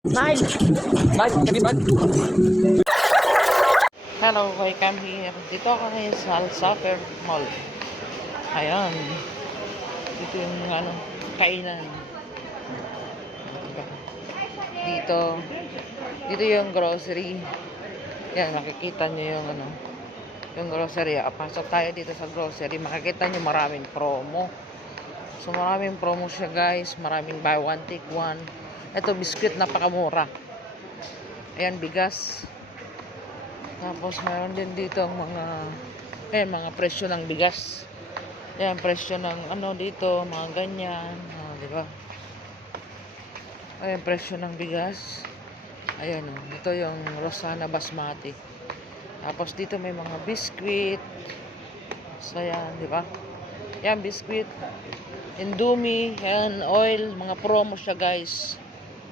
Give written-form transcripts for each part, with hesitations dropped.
Smile! Bye, Kevin, bye. Hello, welcome here. Dito ako ngayon sa Alsafer Mall. Ayan. Dito yung kainan. Dito. Dito yung grocery. Yan, makikita nyo yung yung grocery. Pasok tayo dito sa grocery. Makikita nyo maraming promo. So maraming promo siya guys. Maraming buy one, take one. Ito, biskwit, napakamura. Ayan, bigas. Tapos mayroon din dito ang mga presyo ng bigas. Ayan, presyo ng dito, mga ganyan. Di ba? Ayan, presyo ng bigas. Ayan, ito yung Rosana Basmati. Tapos dito may mga biskwit. So, ayan, di ba? Ayan, biskwit. Indomie, ayan, oil, mga promo siya guys.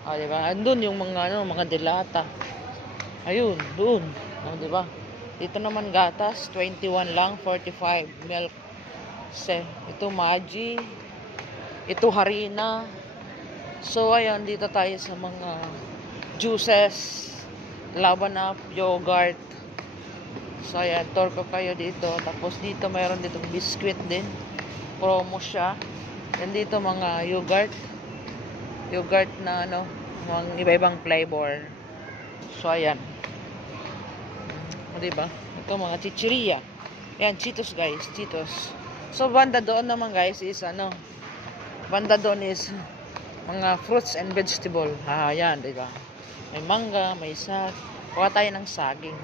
Di ba? Andun yung mga delata. Ayun, doon. Di ba? Dito naman gatas, 21 lang, 45 milk. Ito Maggi. Ito harina. So ayan, dito tayo sa mga juices, Laban Up, yogurt. So ayan, torko kayo dito. Tapos dito mayroon ditong biscuit din. Promo siya. Yan dito mga yogurt. Yogurt na mga iba-ibang flavor. So ayan. Diba? Ito mga chichirya. Ayan, Cheetos guys, Cheetos. So banda doon naman guys is banda doon is mga fruits and vegetable. Ayan, diba? May mangga, may kuha tayo ng saging.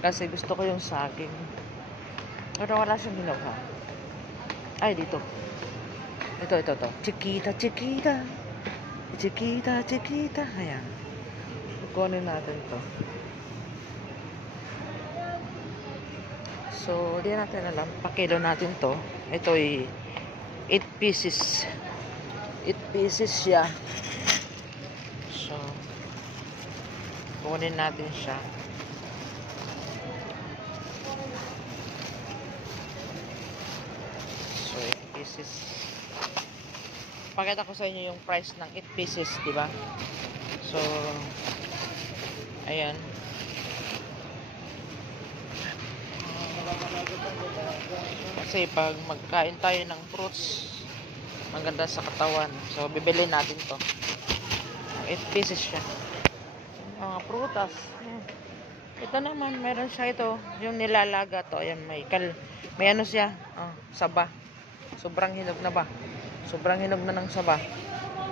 Kasi gusto ko yung saging. Pero wala siyang ginawa. Ay, dito. Ito. Chiquita, chiquita. Chiquita, chiquita. Ayan. Kukunin natin to. So, di natin alam. Pakilo natin to. Ito ay 8 pieces. 8 pieces siya. So, kunin natin siya. So, 8 pieces. Pakita ko sa inyo yung price ng 8 pieces, di ba? So, ayan. Kasi pag magkain tayo ng fruits, maganda sa katawan. So, bibili natin to. 8 pieces siya. Mga prutas. Ito naman, meron siya ito. Yung nilalaga to. Ayan, may siya. Saba. Sobrang hinog na ba? Sobrang hinog na ng saba.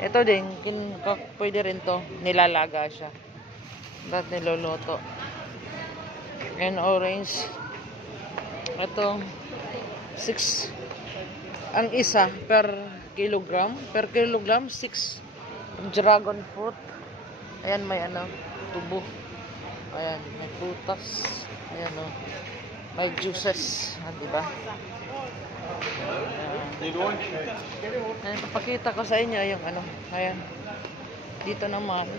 Ito din, pwede rin to. Nilalaga siya. Ba't niloloto? And orange. Ito 6 ang isa per kilogram 6 dragon fruit. Ayan, may tubo. Ayan, may prutas. Ayan may juices, diba? Ayan, papakita ko sa inyo yung ayan, dito naman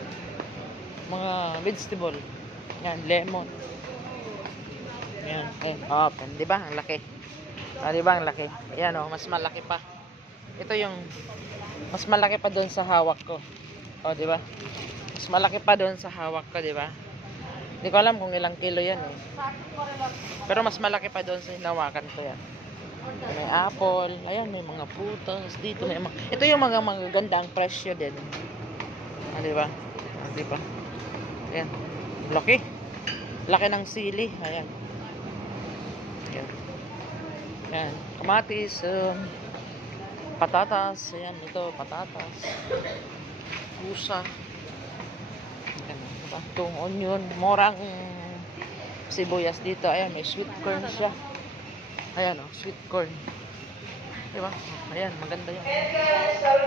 mga vegetable. Ayan, lemon. Ayan, open, di ba? Ang laki. Di ba ang laki? Ayan mas malaki pa. Ito yung mas malaki pa doon sa hawak ko. Di ba? Mas malaki pa doon sa hawak ko, di ba? Hindi ko alam kung ilang kilo yan Pero mas malaki pa doon sa hinawakan ko yan. May apple, ayan, may mga prutas dito, ito yung mga magagandang presyo din. Di ba? Di ba? Ayan. Laki. Laki ng sili, ayan. Ayan, kamatis, patatas, ayan, ito, patatas, pusa, ayan, diba? Itong onion, morang sibuyas dito, ayan, may sweet corn siya, ayan sweet corn, diba? Ayan, maganda yung,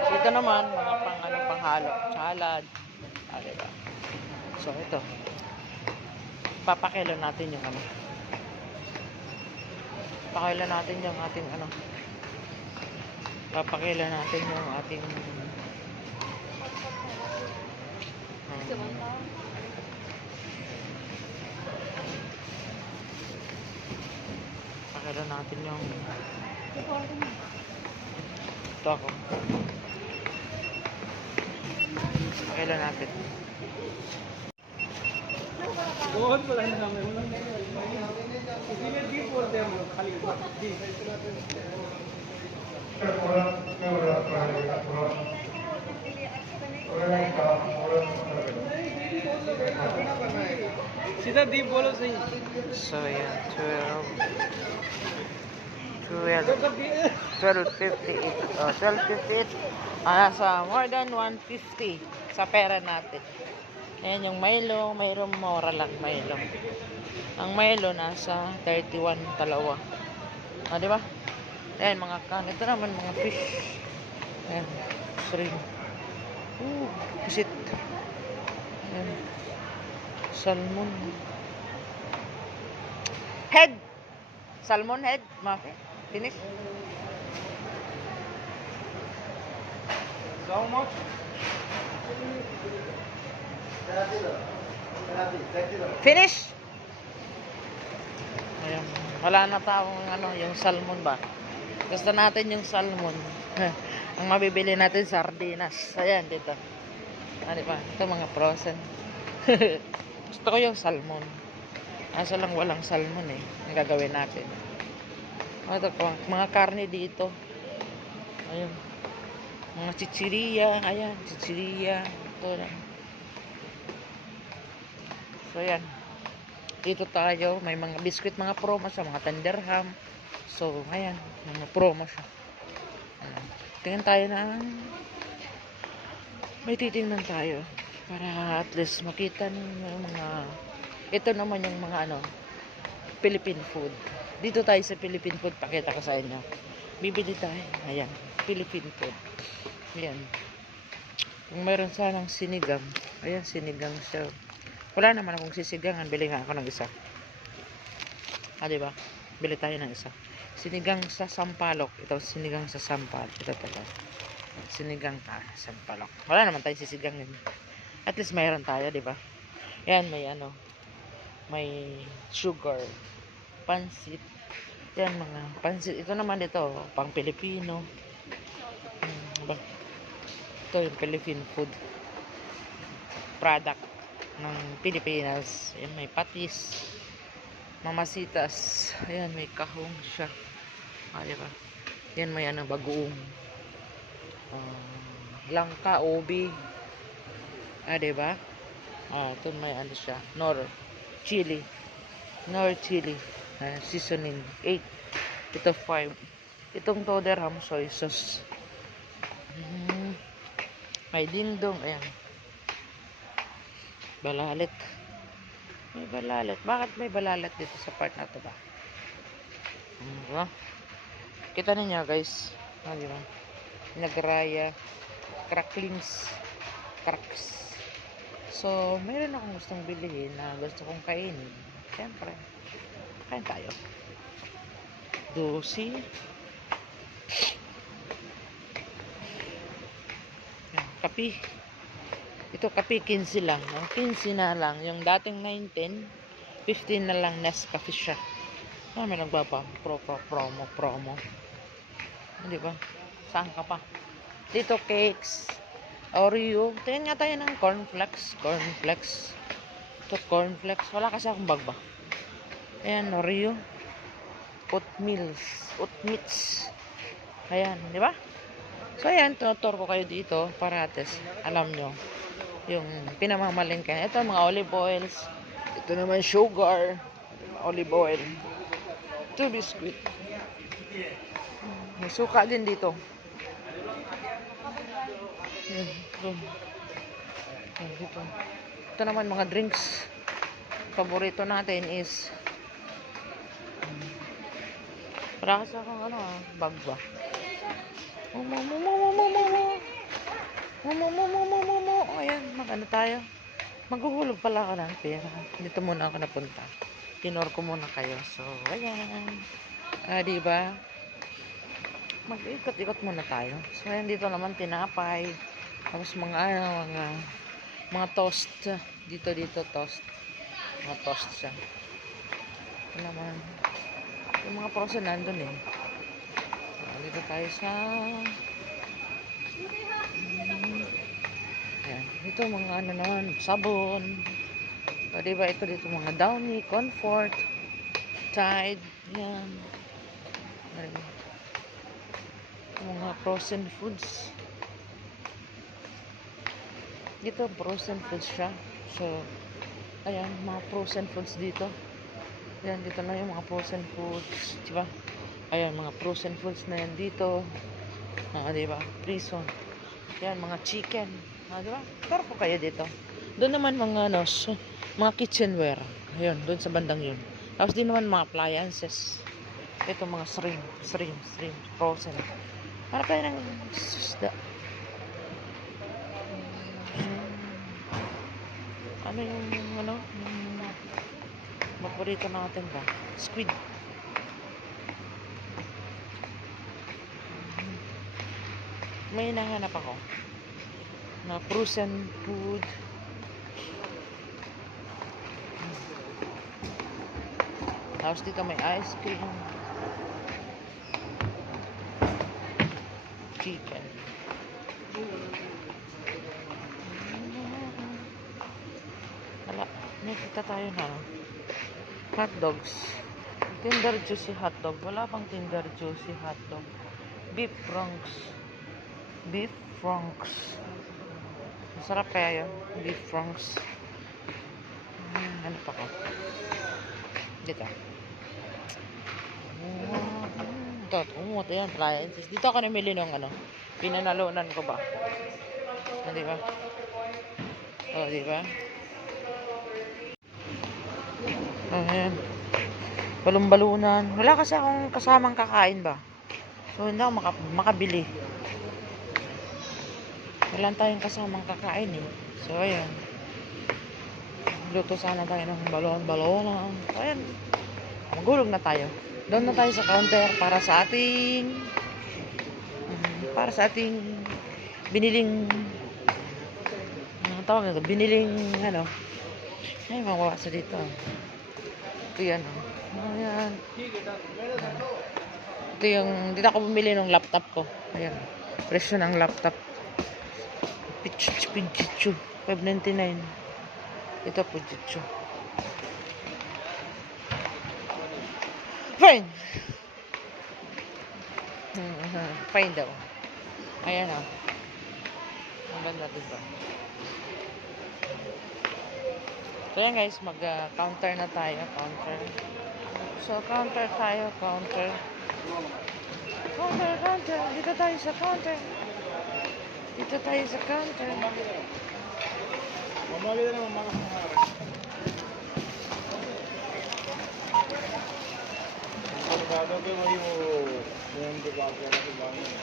so ito naman, mga panghalo, salad, diba? So ito, papakilo natin yung papakila natin yung ating papakila natin yung ating papakila natin yung ito ako. Pakila natin. बहुत बड़ा नाम है इसलिए डी बोलते हैं हम लोग खाली डी सीधा दीप बोलो सही So, yan. 12.58. Oh, 12.58. Nasa more than 150 sa pera natin. Ayan yung Milo. Mayroong mura lang Milo. Ang Milo nasa 31 dalawa. Ah, di ba? Ayan, mga kan. Ito naman, mga fish. Ayan, shrimp. Pusit. Ayan. Salmon. Head. Salmon head. Mafi. Finish. how much Finish. Ayan. Wala na taong yung salmon ba? Gusto natin yung salmon. Ang mabibili natin sardinas. Ayan dito. Ah, di ba? Ito mga frozen. Gusto ko yung salmon. Asa lang walang salmon eh. Ang gagawin natin. Ito po, mga karne dito. Ayun. Mga chichirya. Ayan, chichirya. Ito lang. So, ayan. Dito tayo. May mga biscuit, mga promo sa mga tenderham. So, ayan. Mga promo siya. Ayan. Tingnan tayo na may titingnan tayo. Para at least makita ng mga ito naman yung mga Philippine food. Dito tayo sa Philippine food. Pakita ko sa inyo. Bibili tayo. Ayan. Philippine food. Ayan. Kung meron sanang sinigang. Ayan, sinigang siya. Wala naman akong sisigangan. Bili nga ako ng isa. Ah, diba? Bili tayo ng isa. Sinigang sa sampalok. Ito, sinigang sa sampalok. Ito. Sinigang sampalok. Wala naman tayong sisigangan. At least mayroon tayo, diba? Ayan, may sugar. Pansit. Yan, mga pansit. Ito naman pang Pilipino. Ito yung Philippine food product ng Pilipinas. Yan, may patis, mamasitas. Ayan, may kahong siya. Ah, diba? Yan, may bagoong. Langka, ubi. Ah, diba? Ah, ito may siya. Nor chili. Seasoning 8. Ito 5. Itong Toderham soy sauce. May dingdong. Ayan. Balalit. May balalit. Bakit may balalit dito sa part na ito ba? Diba? Kita ninyo guys. Ah, diba? Nagraya. Cracklings. Cracks. So, mayroon akong gustong bilhin na gusto kong kainin. Siyempre. Kain tayo. Dosi. Kapi. Ito kapi 15 lang. 15 na lang. Yung dating 19, 15 na lang Nescafe siya. May nagbaba. Promo. Hindi ba? Saan ka pa? Dito cakes. Oreo. Tingnan nga tayo ng cornflakes. Ito cornflakes. Wala kasi akong bag ba. Ayan, Oreo. Oatmeals. Ayan, di ba? So, ayan, tutor ko kayo dito para ates, alam nyo, yung pinamamalingkan. Ito, mga olive oils. Ito naman, sugar. Olive oil. Ito, biscuit. May suka din dito. Dito. Ito naman, mga drinks. Paborito natin is wala kasi akong bag ba. Ayan, tayo. Maghuhulog pala ako ng pera. Dito muna ako napunta. Tinor ko muna kayo. So, ayan. Diba? Mag-ikot-ikot muna tayo. So, ayan, dito naman tinapay. Tapos mga toast. Dito toast. Mga toast siya. Ito naman. Yung mga frozen nandun eh. Dito tayo sa ayan. Ito mga naman, sabon. O, diba, ito dito mga Downy, Comfort, Tide, yan. Ayan. Mga frozen foods. Dito, frozen foods siya. So, ayan, mga frozen foods dito. Ayan, dito na yung mga frozen foods. Diba? Ayan, mga frozen foods na yan dito. Diba? Prison. Ayan, mga chicken. Diba? Tara po kayo dito. Doon naman mga, ano, mga kitchenware. Ayan, doon sa bandang yun. Tapos din naman mga appliances. Ito mga shrimp, frozen. Para kayo ng isda. Ano yung, ano, yung paborito natin ba? Squid. May hinahanap ako na frozen food. Tapos dito may ice cream, chicken. Wala, nakita tayo na hot dogs. Tender juicy hot dog. Wala pang tender juicy hot dog. Beef franks. Beef franks. Masarap kaya yun. Beef franks. Ano pa ko? Dito. Ito. Ito yan. Appliances. Dito ako namili ng ano. Pinanalunan ko ba? Di ba? Oh, di ba? Ayan. Balon-balunan. Wala kasi akong kasamang kakain ba? So, hindi ako makabili. Wala tayong kasamang kakain eh. So, ayan. Luto sana tayo ng balon-balonan. So, ayan. Magulog na tayo. Doon na tayo sa counter para sa ating biniling tawag nito, biniling ano. Ay, mawawasa dito. Ito yan. Ayan. Ito yung, dito ako bumili ng laptop ko. Ayan. Presyo ng laptop. Pichichu. 599. Ito po, Pichichu. Fine. Fine daw. Ayan o. Ang ganda diba? So yan guys, mag-counter na tayo. Counter. So, counter tayo. Counter. Dito tayo sa counter. Mamali na naman mga pangalan. Pagkado ko yung debago na